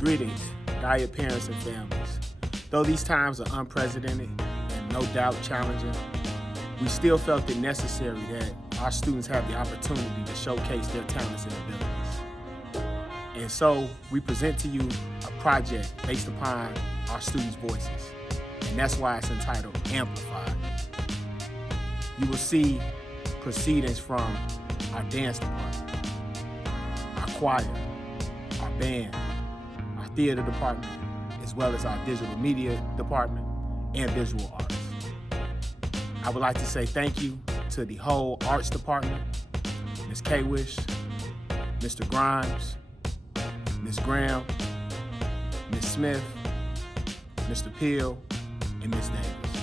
Greetings, Dyett parents and families. Though these times are unprecedented and no doubt challenging, we still felt it necessary that our students have the opportunity to showcase their talents and abilities. And so we present to you a project based upon our students' voices. And that's why it's entitled AMPLIFY. You will see proceedings from our dance department, our choir, our band, our theater department, as well as our digital media department and visual arts. I would like to say thank you to the whole arts department, Ms. K-Wish, Mr. Grimes, Ms. Graham, Ms. Smith, Mr. Peel, and Ms. Davis.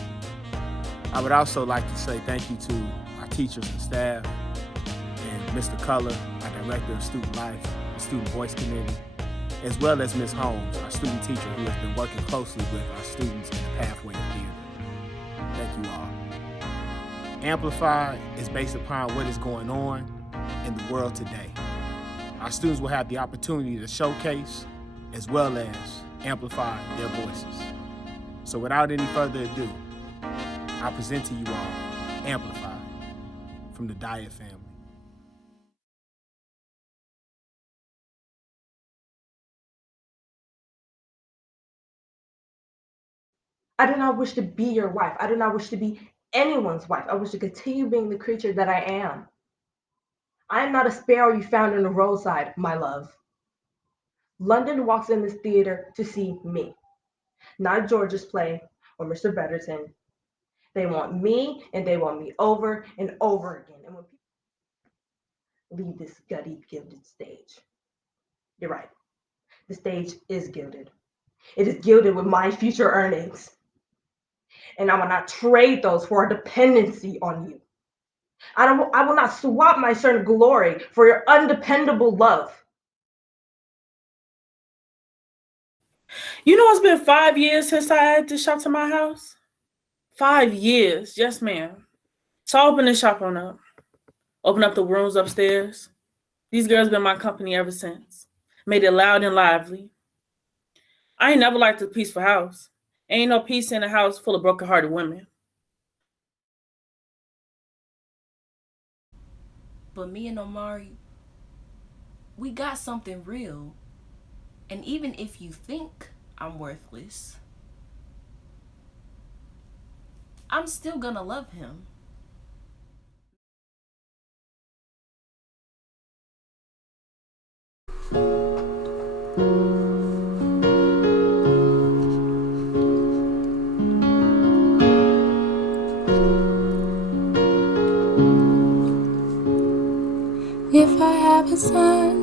I would also like to say thank you to our teachers and staff, and Mr. Culler, our Director of Student Life and Student Voice Committee, as well as Ms. Holmes, our student teacher who has been working closely with our students in the pathway of theater. Thank you all. Amplify is based upon what is going on in the world today. Our students will have the opportunity to showcase as well as amplify their voices. So without any further ado, I present to you all Amplify from the Dyett family. I do not wish to be your wife. I do not wish to be anyone's wife. I wish to continue being the creature that I am. I am not a sparrow you found on the roadside, my love. London walks in this theater to see me, not George's play or Mr. Betterton. They want me, and they want me over and over again. And when people leave this gutty, gilded stage, you're right. The stage is gilded. It is gilded with my future earnings. And I will not trade those for a dependency on you. I will not swap my certain glory for your undependable love. You know, it's been 5 years since I had this shop to my house. 5 years, yes, ma'am. So I opened the shop on up. Open up the rooms upstairs. These girls been my company ever since. Made it loud and lively. I ain't never liked a peaceful house. Ain't no peace in a house full of broken-hearted women. But me and Omari, we got something real. And even if you think I'm worthless, I'm still gonna love him. If I have a son,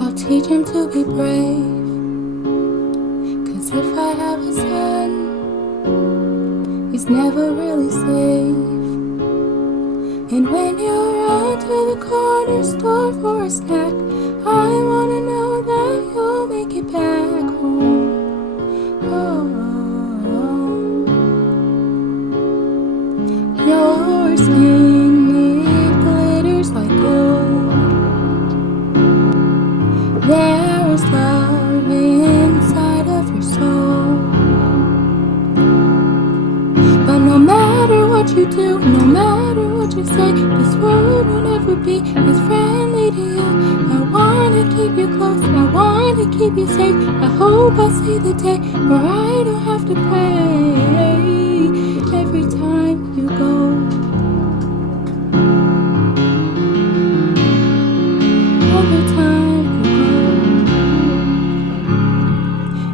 I'll teach him to be brave. 'Cause if I have a son, he's never really safe. And when you run to the corner store for a snack, I wanna know that you'll make it back home. Oh, your skin, it glitters like gold. There is love inside of your soul. But no matter what you do, no matter what you say, this world will never be as friendly to you. I wanna keep you close, I wanna keep you safe. I hope I see the day where I don't have to pray every time you go. Every time you go.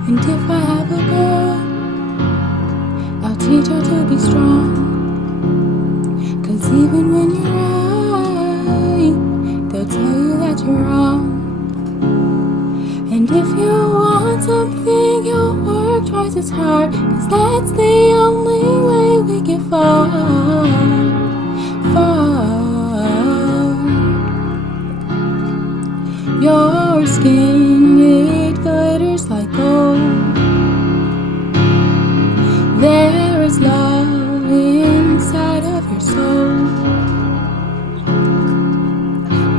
And if I have a girl, I'll teach her to be strong. 'Cause even when you're right, they'll tell you that you're wrong. And if you want something, you'll work twice as hard. 'Cause that's the only way we get far. Your skin, it glitters like gold. There is love inside of your soul.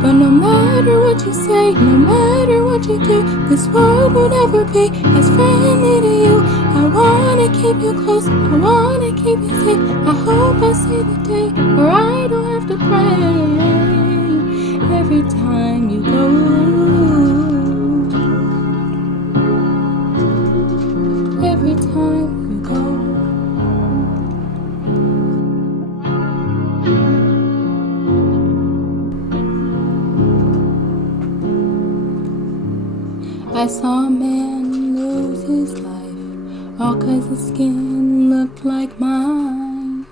But no matter what you say, no matter what you do, this world world will never be as friendly to you. I wanna keep you close, I wanna keep you safe. I hope I see the day where I don't have to pray every time you go. Every time you go. I saw a man lose his life, all 'cause his skin looked like mine.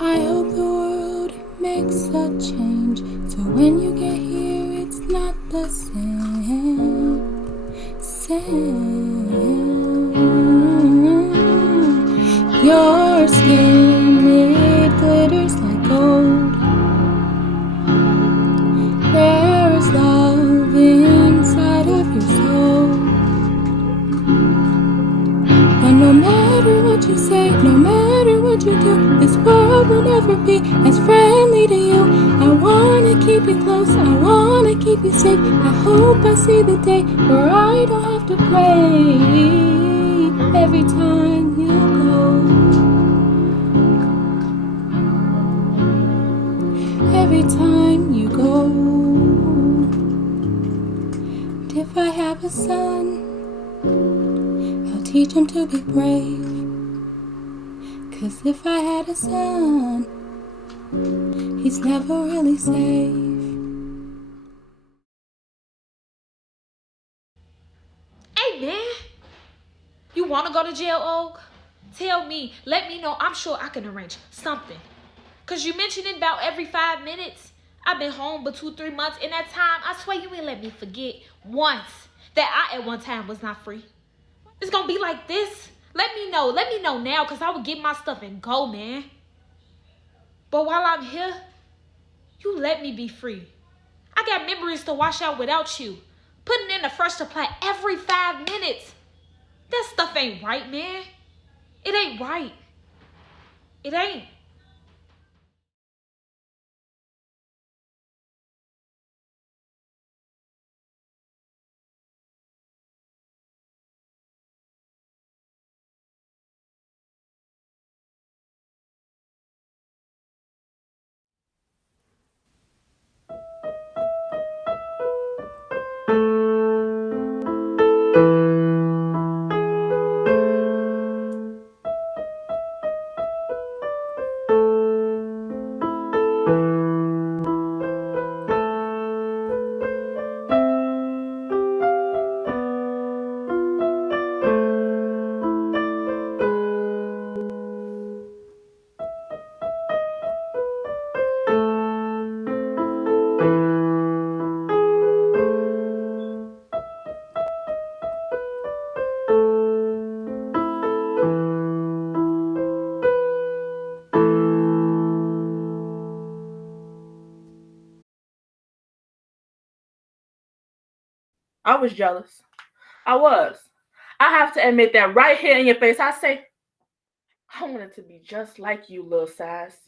I hope the world makes a change, so when you get here it's not the same. Your skin, it glitters like gold. There's love inside of your soul. But no matter what you say, no matter what you do, this world will never be as friendly to you. I wanna keep you close, I wanna keep you safe. I hope I see the day where I don't have to pray every time you go. Every time you go. And if I have a son, I'll teach him to be brave. 'Cause if I had a son, he's never really safe. Hey man, you wanna go to jail, Og? Tell me, let me know. I'm sure I can arrange something. 'Cause you mentioned it about every 5 minutes. I've been home for 2-3 months. In that time, I swear you ain't let me forget once that I at one time was not free. It's gonna be like this. Let me know now, 'cause I will get my stuff and go, man. But while I'm here, you let me be free. I got memories to wash out without you. Putting in a fresh supply every 5 minutes. That stuff ain't right, man. It ain't right. It ain't. I was jealous. I was. I have to admit that right here in your face. I say, I wanted to be just like you, little size.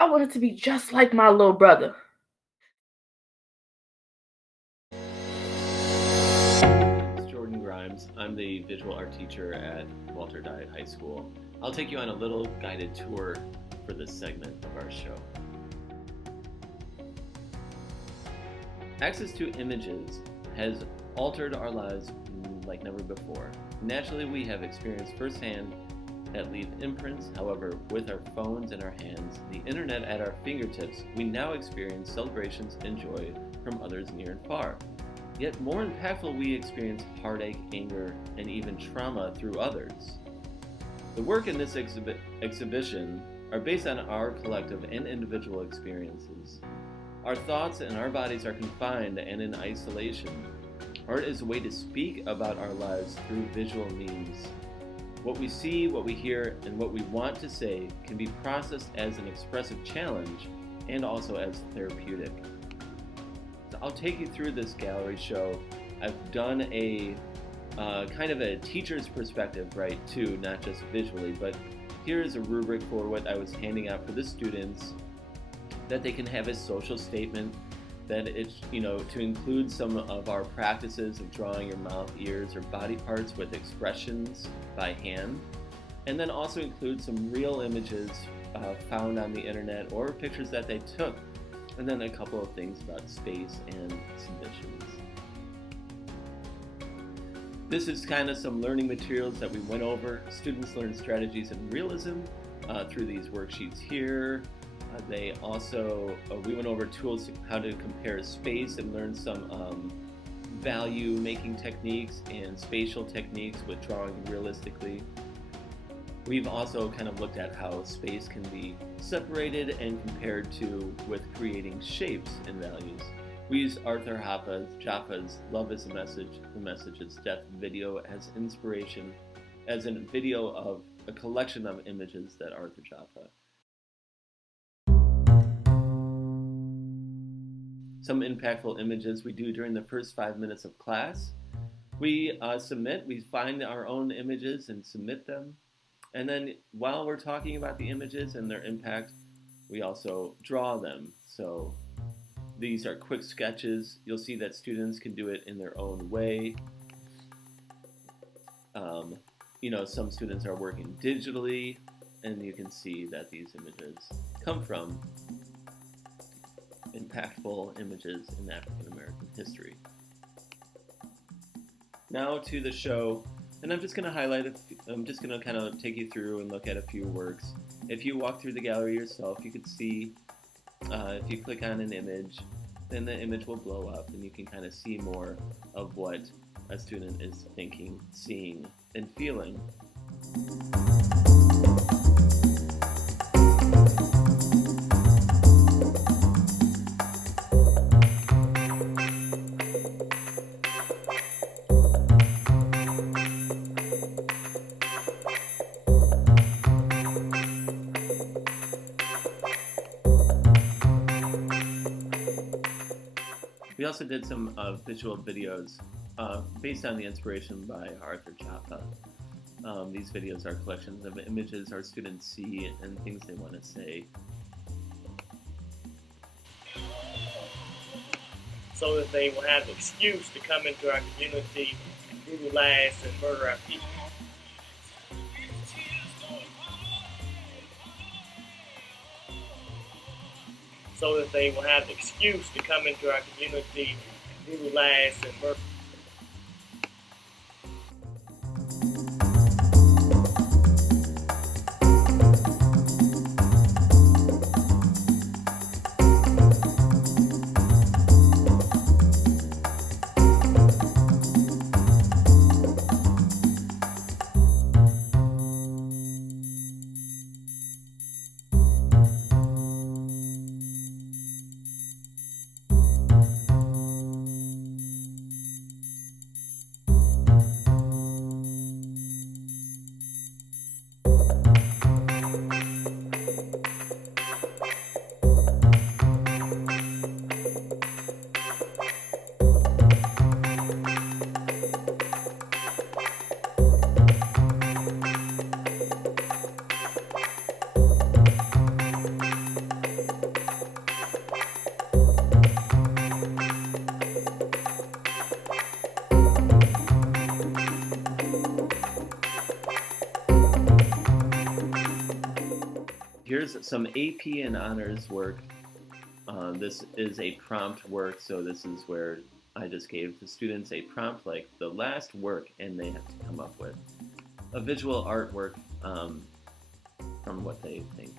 I wanted to be just like my little brother. It's Jordan Grimes. I'm the visual art teacher at Walter Dyett High School. I'll take you on a little guided tour for this segment of our show. Access to images has altered our lives like never before. Naturally, we have experienced firsthand that leave imprints. However, with our phones in our hands, the internet at our fingertips, we now experience celebrations and joy from others near and far. Yet more impactful, we experience heartache, anger, and even trauma through others. The work in this exhibition are based on our collective and individual experiences. Our thoughts and our bodies are confined and in isolation. Art is a way to speak about our lives through visual means. What we see, what we hear, and what we want to say can be processed as an expressive challenge and also as therapeutic. So I'll take you through this gallery show. I've done a kind of a teacher's perspective, right, too, not just visually, but here is a rubric for what I was handing out for the students that they can have a social statement, that it's, to include some of our practices of drawing your mouth, ears, or body parts with expressions by hand, and then also include some real images found on the internet or pictures that they took, and then a couple of things about space and submissions. This is kind of some learning materials that we went over. Students learn strategies and realism through these worksheets here. They also, we went over tools how to compare space and learn some value making techniques and spatial techniques with drawing realistically. We've also kind of looked at how space can be separated and compared to with creating shapes and values. We use Arthur Jaffa's Love is a Message, the Message is Death video as inspiration, as a video of a collection of images that Arthur Jaffa. Some impactful images we do during the first 5 minutes of class. We find our own images and submit them. And then while we're talking about the images and their impact, we also draw them. So these are quick sketches. You'll see that students can do it in their own way. Some students are working digitally, and you can see that these images come from impactful images in African American history. Now to the show, and I'm just going to highlight, I'm just going to kind of take you through and look at a few works. If you walk through the gallery yourself, you can see, if you click on an image, then the image will blow up and you can kind of see more of what a student is thinking, seeing, and feeling. We also did some visual videos based on the inspiration by Arthur Jaffa. These videos are collections of images our students see and things they want to say. So that they will have the excuse to come into our community, brutalize and murder our people. So that they will have the excuse to come into our community, brutalize and murder. Here's some AP and honors work. This is a prompt work, so this is where I just gave the students a prompt like the last work, and they have to come up with a visual artwork from what they think.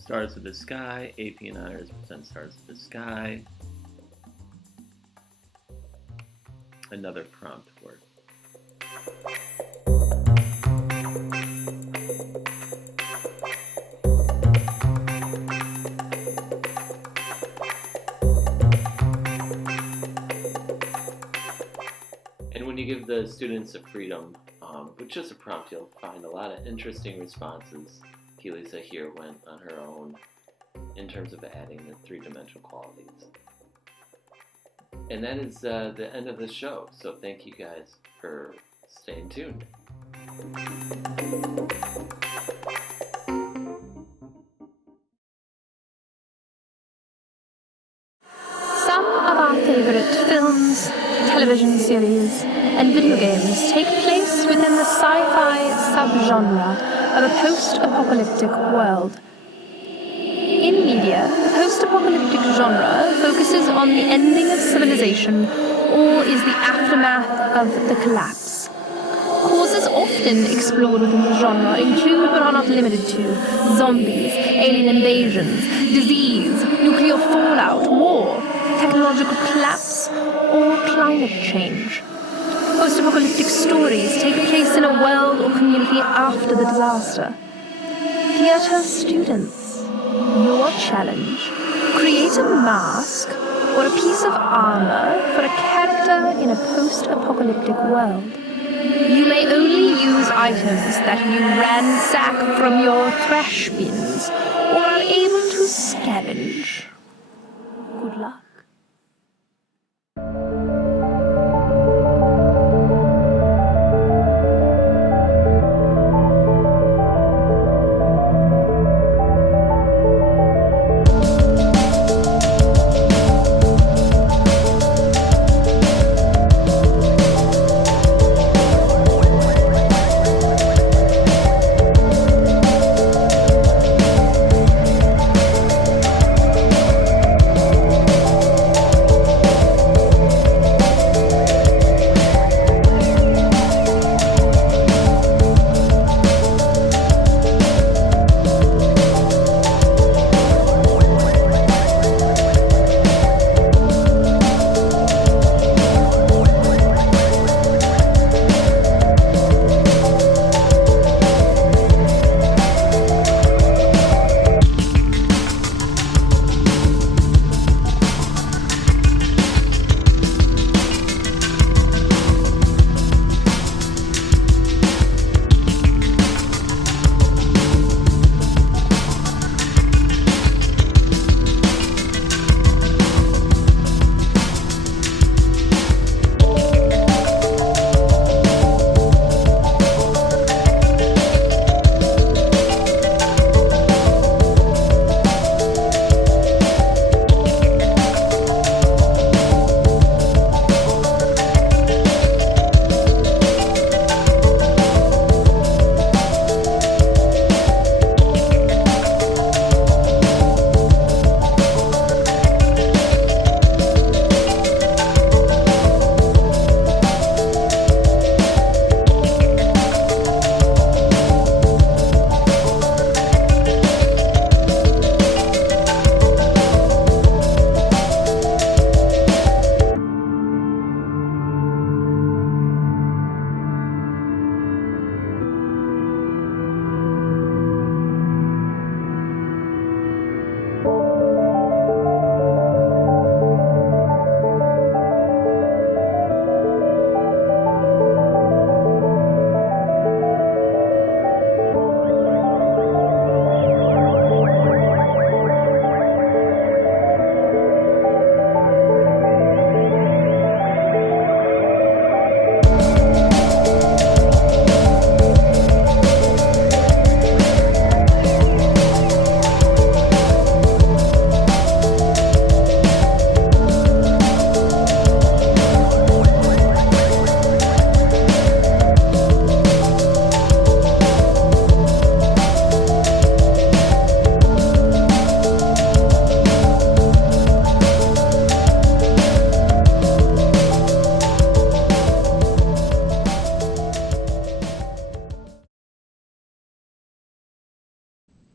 Stars of the Sky, AP and Honors present Stars of the Sky. Another prompt work. And when you give the students a freedom, with just a prompt, you'll find a lot of interesting responses Kelisa here went on her own in terms of adding the three-dimensional qualities. And that is the end of the show, so thank you guys for staying tuned. Some of our favorite films, television series, and video games take place within the sci-fi subgenre of a post-apocalyptic world. In media, the post-apocalyptic genre focuses on the ending of civilization or is the aftermath of the collapse. Causes often explored within the genre include, but are not limited to, zombies, alien invasions, disease, nuclear fallout, war, technological collapse, or climate change. Post-apocalyptic stories take place in a world or community after the disaster. Theatre students, your challenge: create a mask or a piece of armor for a character in a post-apocalyptic world. You may only use items that you ransack from your trash bins or are able to scavenge. Good luck.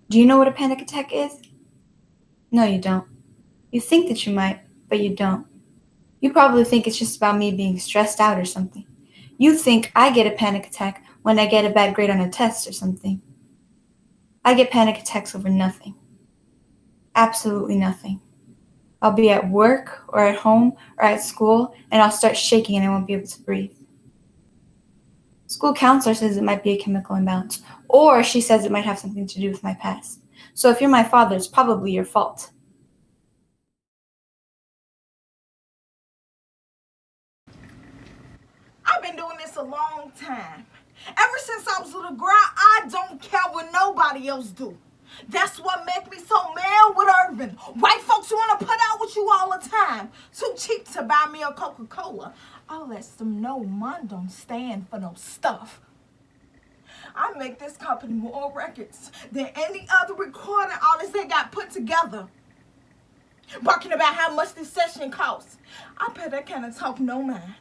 Do you know what a panic attack is? No, you don't. You think that you might, but you don't. You probably think it's just about me being stressed out or something. You think I get a panic attack when I get a bad grade on a test or something. I get panic attacks over nothing. Absolutely nothing. I'll be at work or at home or at school and I'll start shaking and I won't be able to breathe. School counselor says it might be a chemical imbalance, or she says it might have something to do with my past. So if you're my father, it's probably your fault. I've been doing this a long time. Ever since I was a little girl, I don't care what nobody else do. That's what makes me so mad with Irvin. White folks want to put out with you all the time. Too cheap to buy me a Coca-Cola. I let them know mine don't stand for no stuff. I make this company more records than any other recording artist they got put together. Barking about how much this session costs. I pay that kind of talk no mind.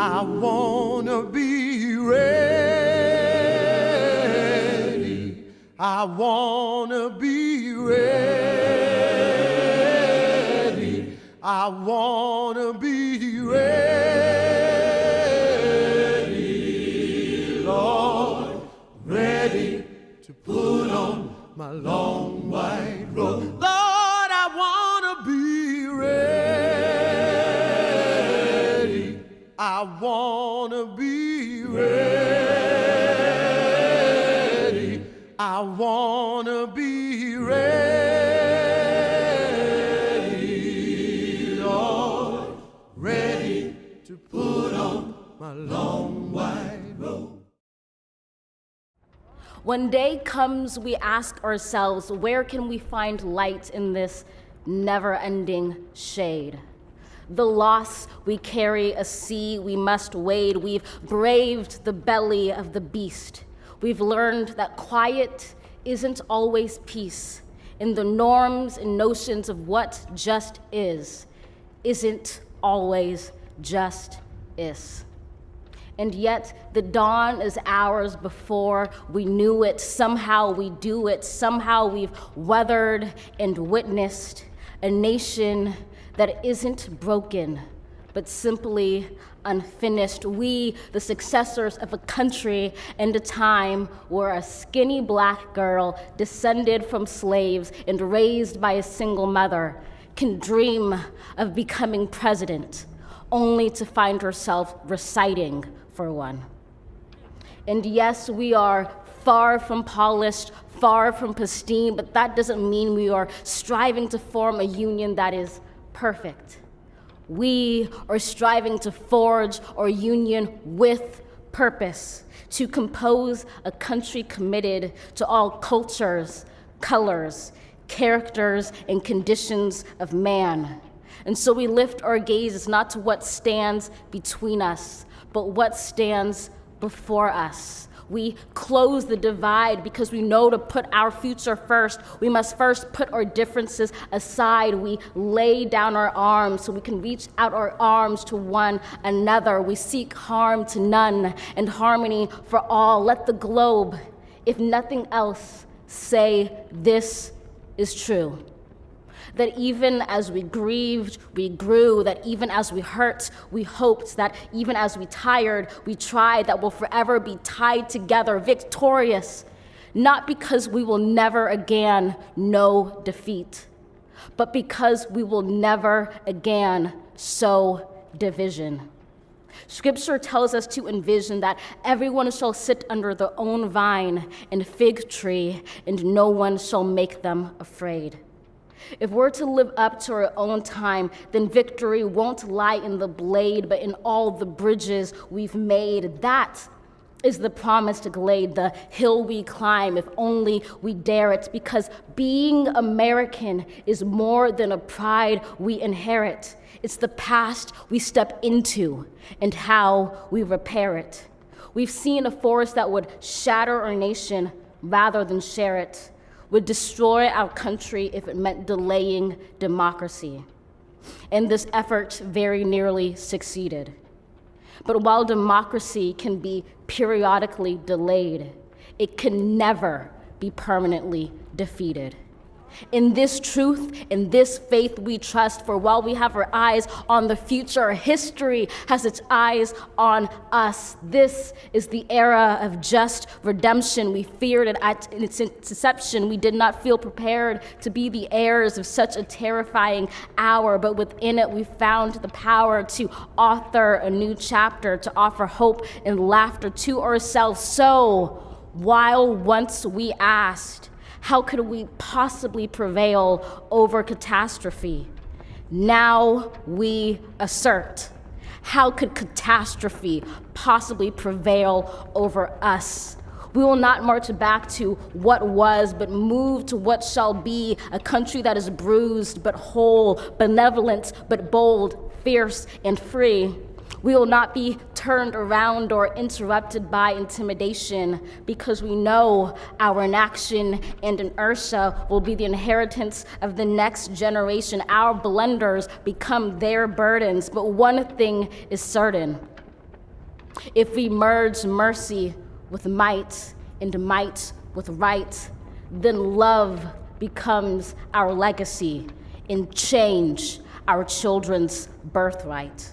I wanna be ready. I wanna be ready. I wanna be ready, Lord, ready to put on my long white robe. Lord, I wanna be ready. I wanna be ready. I wanna be ready, Lord, ready to put on my long white robe. When day comes, we ask ourselves, where can we find light in this never-ending shade? The loss we carry, a sea we must wade. We've braved the belly of the beast. We've learned that quiet isn't always peace. In the norms and notions of what just isn't always just is. And yet the dawn is hours before we knew it. Somehow we do it. Somehow we've weathered and witnessed a nation that isn't broken, but simply unfinished. We, the successors of a country and a time where a skinny black girl descended from slaves and raised by a single mother can dream of becoming president, only to find herself reciting for one. And yes, we are far from polished, far from pristine, but that doesn't mean we are striving to form a union that is perfect. We are striving to forge our union with purpose, to compose a country committed to all cultures, colors, characters, and conditions of man. And so we lift our gazes not to what stands between us, but what stands before us. We close the divide because we know to put our future first. We must first put our differences aside. We lay down our arms so we can reach out our arms to one another. We seek harm to none and harmony for all. Let the globe, if nothing else, say this is true. That even as we grieved, we grew, that even as we hurt, we hoped, that even as we tired, we tried, that we'll forever be tied together, victorious, not because we will never again know defeat, but because we will never again sow division. Scripture tells us to envision that everyone shall sit under their own vine and fig tree, and no one shall make them afraid. If we're to live up to our own time, then victory won't lie in the blade, but in all the bridges we've made. That is the promised glade, the hill we climb, if only we dare it, because being American is more than a pride we inherit. It's the past we step into and how we repair it. We've seen a force that would shatter our nation rather than share it, would destroy our country if it meant delaying democracy. And this effort very nearly succeeded. But while democracy can be periodically delayed, it can never be permanently defeated. In this truth, in this faith we trust, for while we have our eyes on the future, history has its eyes on us. This is the era of just redemption. We feared it at its inception. We did not feel prepared to be the heirs of such a terrifying hour, but within it we found the power to author a new chapter, to offer hope and laughter to ourselves. So, while once we asked, how could we possibly prevail over catastrophe? Now we assert, how could catastrophe possibly prevail over us? We will not march back to what was, but move to what shall be, a country that is bruised but whole, benevolent but bold, fierce and free. We will not be turned around or interrupted by intimidation, because we know our inaction and inertia will be the inheritance of the next generation. Our blunders become their burdens. But one thing is certain: if we merge mercy with might and might with right, then love becomes our legacy and change our children's birthright.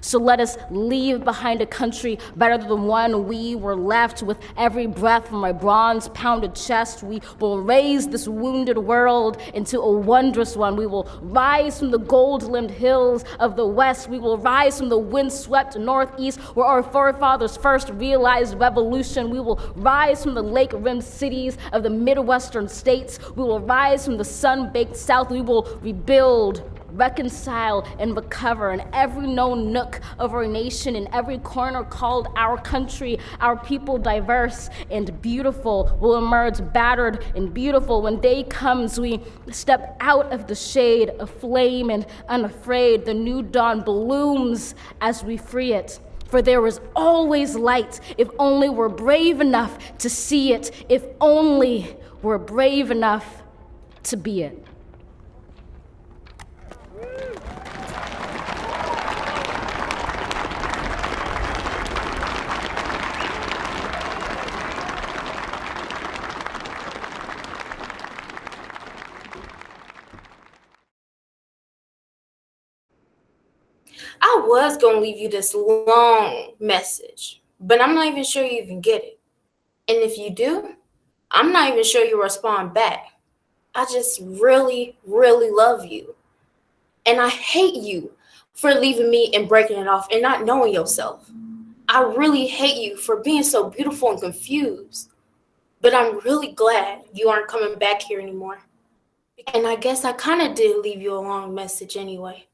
So let us leave behind a country better than the one we were left. With every breath from my bronze-pounded chest, we will raise this wounded world into a wondrous one. We will rise from the gold-limbed hills of the west. We will rise from the wind-swept northeast, where our forefathers first realized revolution. We will rise from the lake-rimmed cities of the Midwestern states. We will rise from the sun-baked south. We will rebuild, reconcile, and recover in every known nook of our nation, in every corner called our country. Our people, diverse and beautiful, will emerge battered and beautiful. When day comes, we step out of the shade, aflame and unafraid. The new dawn blooms as we free it. For there is always light, if only we're brave enough to see it, if only we're brave enough to be it. I was going to leave you this long message, but I'm not even sure you even get it. And if you do, I'm not even sure you'll respond back. I just really, really love you. And I hate you for leaving me and breaking it off and not knowing yourself. I really hate you for being so beautiful and confused. But I'm really glad you aren't coming back here anymore. And I guess I kind of did leave you a long message anyway.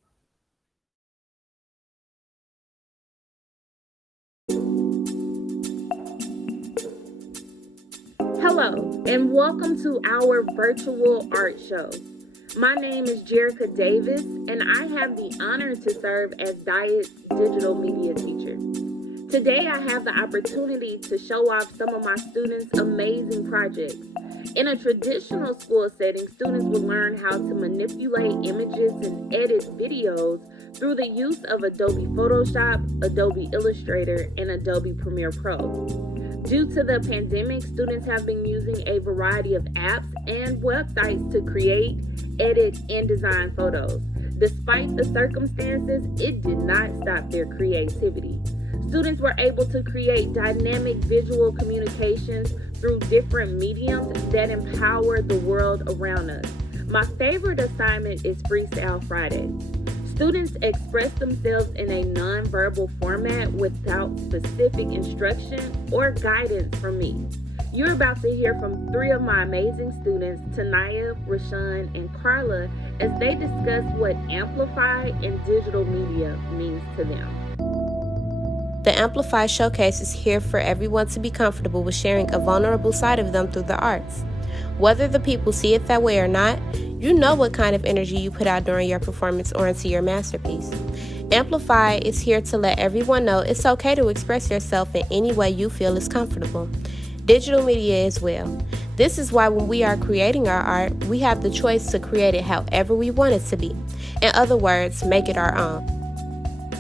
Hello, and welcome to our virtual art show. My name is Jerica Davis, and I have the honor to serve as Dyett's digital media teacher. Today, I have the opportunity to show off some of my students' amazing projects. In a traditional school setting, students will learn how to manipulate images and edit videos through the use of Adobe Photoshop, Adobe Illustrator, and Adobe Premiere Pro. Due to the pandemic, students have been using a variety of apps and websites to create, edit, and design photos. Despite the circumstances, it did not stop their creativity. Students were able to create dynamic visual communications through different mediums that empower the world around us. My favorite assignment is Freestyle Friday. Students express themselves in a nonverbal format without specific instruction or guidance from me. You're about to hear from three of my amazing students, Tanaya, Rashawn, and Carla, as they discuss what Amplify and digital media means to them. The Amplify Showcase is here for everyone to be comfortable with sharing a vulnerable side of them through the arts. Whether the people see it that way or not, you know what kind of energy you put out during your performance or into your masterpiece. Amplify is here to let everyone know it's okay to express yourself in any way you feel is comfortable. Digital media as well. This is why when we are creating our art, we have the choice to create it however we want it to be. In other words, make it our own.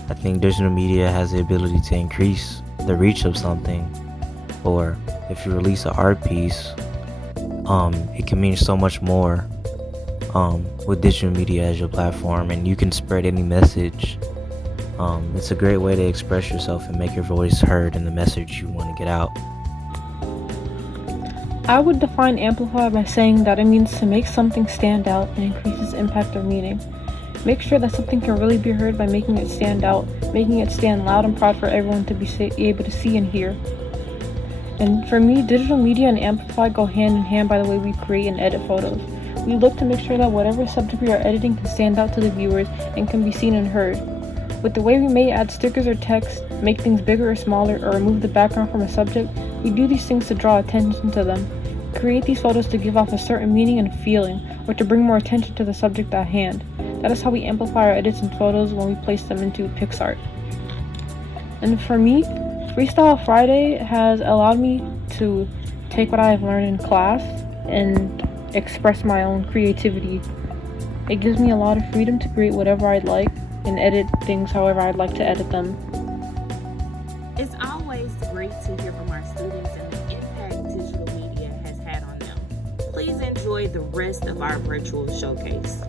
I think digital media has the ability to increase the reach of something, or if you release an art piece, it can mean so much more with digital media as your platform, and you can spread any message. It's a great way to express yourself and make your voice heard in the message you want to get out. I would define amplify by saying that it means to make something stand out and increase its impact or meaning. Make sure that something can really be heard by making it stand out, making it stand loud and proud for everyone to be able to see and hear. And for me, digital media and amplify go hand in hand by the way we create and edit photos. We look to make sure that whatever subject we are editing can stand out to the viewers and can be seen and heard. With the way we may add stickers or text, make things bigger or smaller, or remove the background from a subject, we do these things to draw attention to them. Create these photos to give off a certain meaning and feeling, or to bring more attention to the subject at hand. That is how we amplify our edits and photos when we place them into PixArt. And for me, Freestyle Friday has allowed me to take what I have learned in class and express my own creativity. It gives me a lot of freedom to create whatever I'd like and edit things however I'd like to edit them. It's always great to hear from our students and the impact digital media has had on them. Please enjoy the rest of our virtual showcase.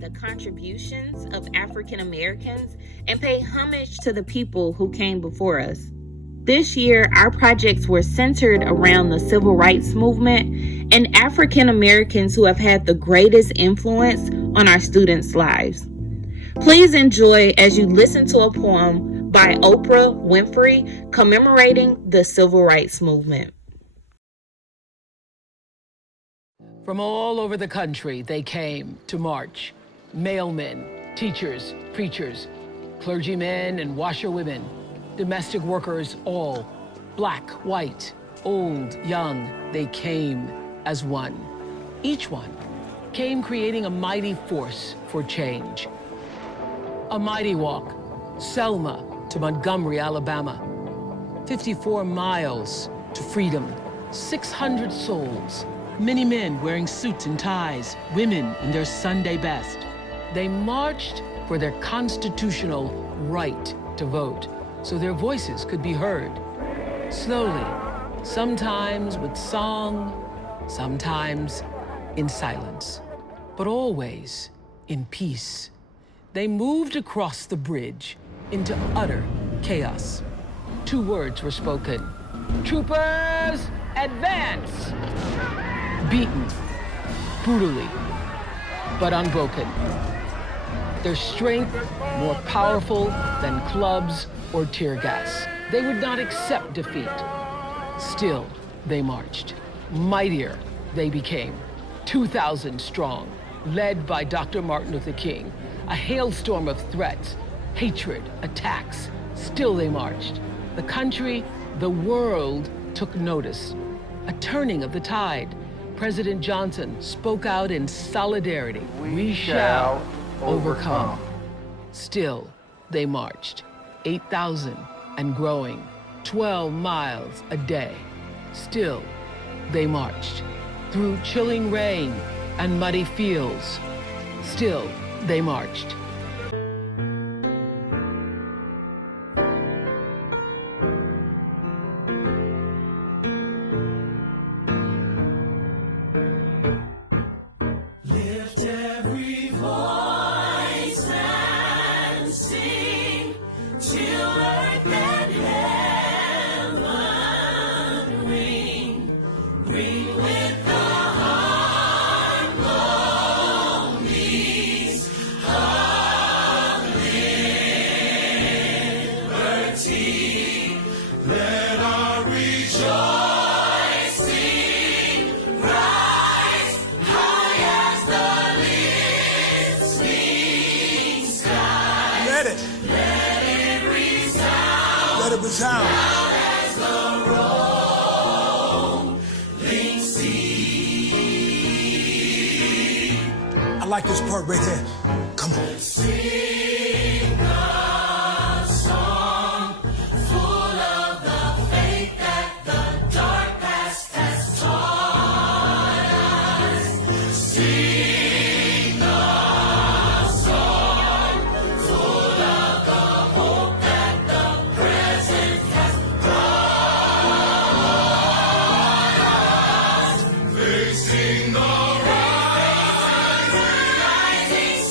The contributions of African Americans and pay homage to the people who came before us. This year, our projects were centered around the civil rights movement and African Americans who have had the greatest influence on our students' lives. Please enjoy as you listen to a poem by Oprah Winfrey commemorating the civil rights movement. From all over the country, they came to march. Mailmen, teachers, preachers, clergymen and washerwomen, domestic workers, all, black, white, old, young, they came as one. Each one came creating a mighty force for change. A mighty walk, Selma to Montgomery, Alabama. 54 miles to freedom, 600 souls, many men wearing suits and ties, women in their Sunday best. They marched for their constitutional right to vote, so their voices could be heard. Slowly, sometimes with song, sometimes in silence, but always in peace. They moved across the bridge into utter chaos. 2 words were spoken. Troopers, advance! Beaten, brutally, but unbroken. Their strength more powerful than clubs or tear gas. They would not accept defeat. Still, they marched. Mightier they became. 2,000 strong, led by Dr. Martin Luther King. A hailstorm of threats, hatred, attacks. Still they marched. The country, the world took notice. A turning of the tide. President Johnson spoke out in solidarity. We shall overcome. Still, they marched. 8,000 and growing. 12 miles a day. Still, they marched. Through chilling rain and muddy fields. Still, they marched. With the harmonies. like this part right here. Come on. Sing a song full of the faith that the dark past has taught us. Sing a song full of the hope that the present has brought us. Facing the rising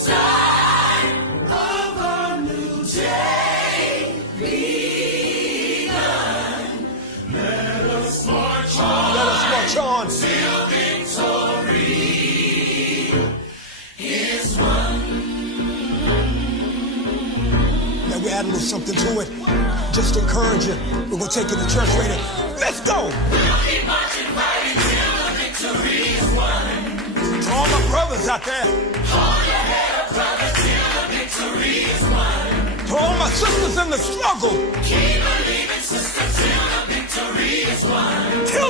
sun of a new day begun. Let us march on. Let us march on. Till victory is won. Now we add a little something to it. Just to encourage you. We're gonna take you to church later. Let's go! We'll keep marching, fighting till the victory is won. To all my brothers out there. Hold your head up, brother, till the victory is won. To all my sisters in the struggle. Keep believing, sister, till the victory is won. Till